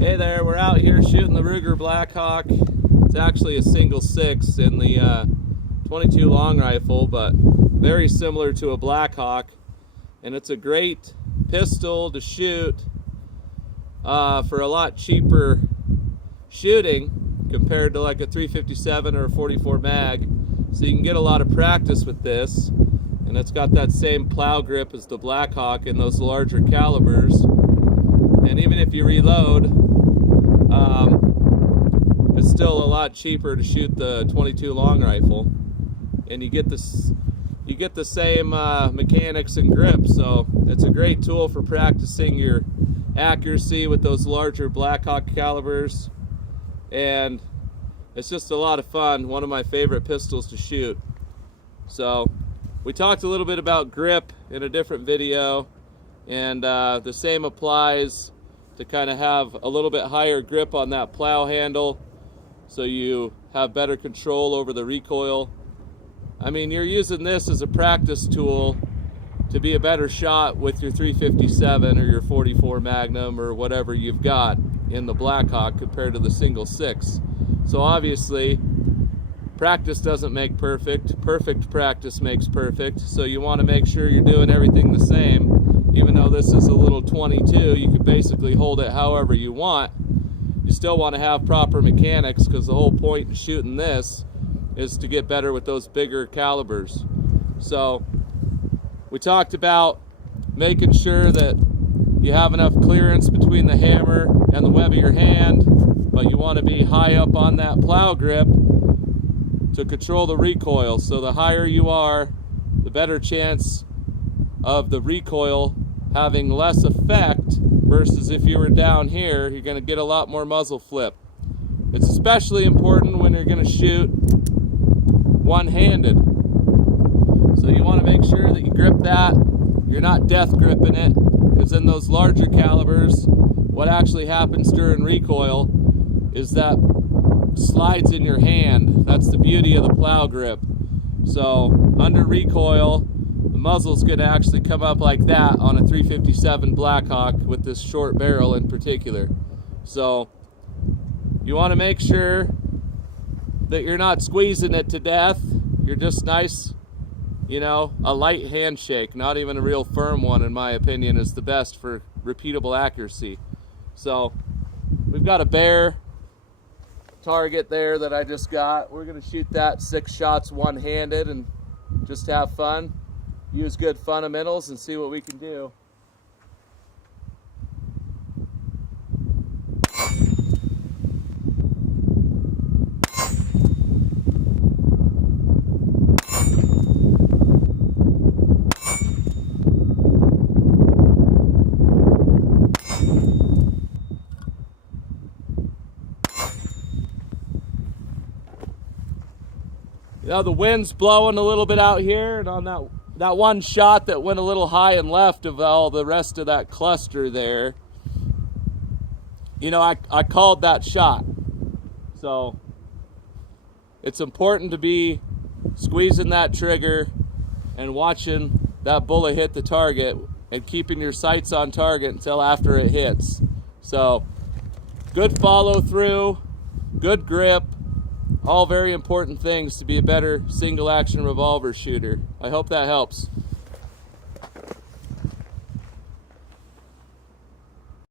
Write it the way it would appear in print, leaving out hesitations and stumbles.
Hey there, we're out here shooting the Ruger Blackhawk. It's actually a single 6 in the 22 long rifle, but very similar to a Blackhawk. And it's a great pistol to shoot for a lot cheaper shooting compared to like a 357 or a 44 mag. So you can get a lot of practice with this. And it's got that same plow grip as the Blackhawk in those larger calibers. And even if you reload, it's still a lot cheaper to shoot the 22 long rifle, and you get the same mechanics and grip. So it's a great tool for practicing your accuracy with those larger Blackhawk calibers, and it's just a lot of fun. One of my favorite pistols to shoot. So we talked a little bit about grip in a different video, and the same applies to kind of have a little bit higher grip on that plow handle so you have better control over the recoil. I mean, you're using this as a practice tool to be a better shot with your 357 or your 44 Magnum or whatever you've got in the Blackhawk compared to the single 6. So obviously, practice doesn't make perfect. Perfect practice makes perfect. So you want to make sure you're doing everything the same. Even though this is a little 22, you can basically hold it however you want. You still want to have proper mechanics, because the whole point in shooting this is to get better with those bigger calibers. So we talked about making sure that you have enough clearance between the hammer and the web of your hand, but you want to be high up on that plow grip to control the recoil. So the higher you are, the better chance of the recoil having less effect, versus if you were down here, you're going to get a lot more muzzle flip. It's especially important when you're going to shoot one-handed. So you want to make sure that you grip that. You're not death gripping it, because in those larger calibers, what actually happens during recoil is that slides in your hand. That's the beauty of the plow grip. So under recoil, the muzzle's going to actually come up like that on a 357 Blackhawk with this short barrel in particular. So you want to make sure that you're not squeezing it to death. You're just nice, you know, a light handshake, not even a real firm one, in my opinion, is the best for repeatable accuracy. So we've got a bear target there that I just got. We're going to shoot that 6 shots one-handed and just have fun. Use good fundamentals and see what we can do. Now the wind's blowing a little bit out here, and on that one shot that went a little high and left of all the rest of that cluster there, you know, I called that shot. So it's important to be squeezing that trigger and watching that bullet hit the target and keeping your sights on target until after it hits. So good follow through, good grip, all very important things to be a better single action revolver shooter. I hope that helps.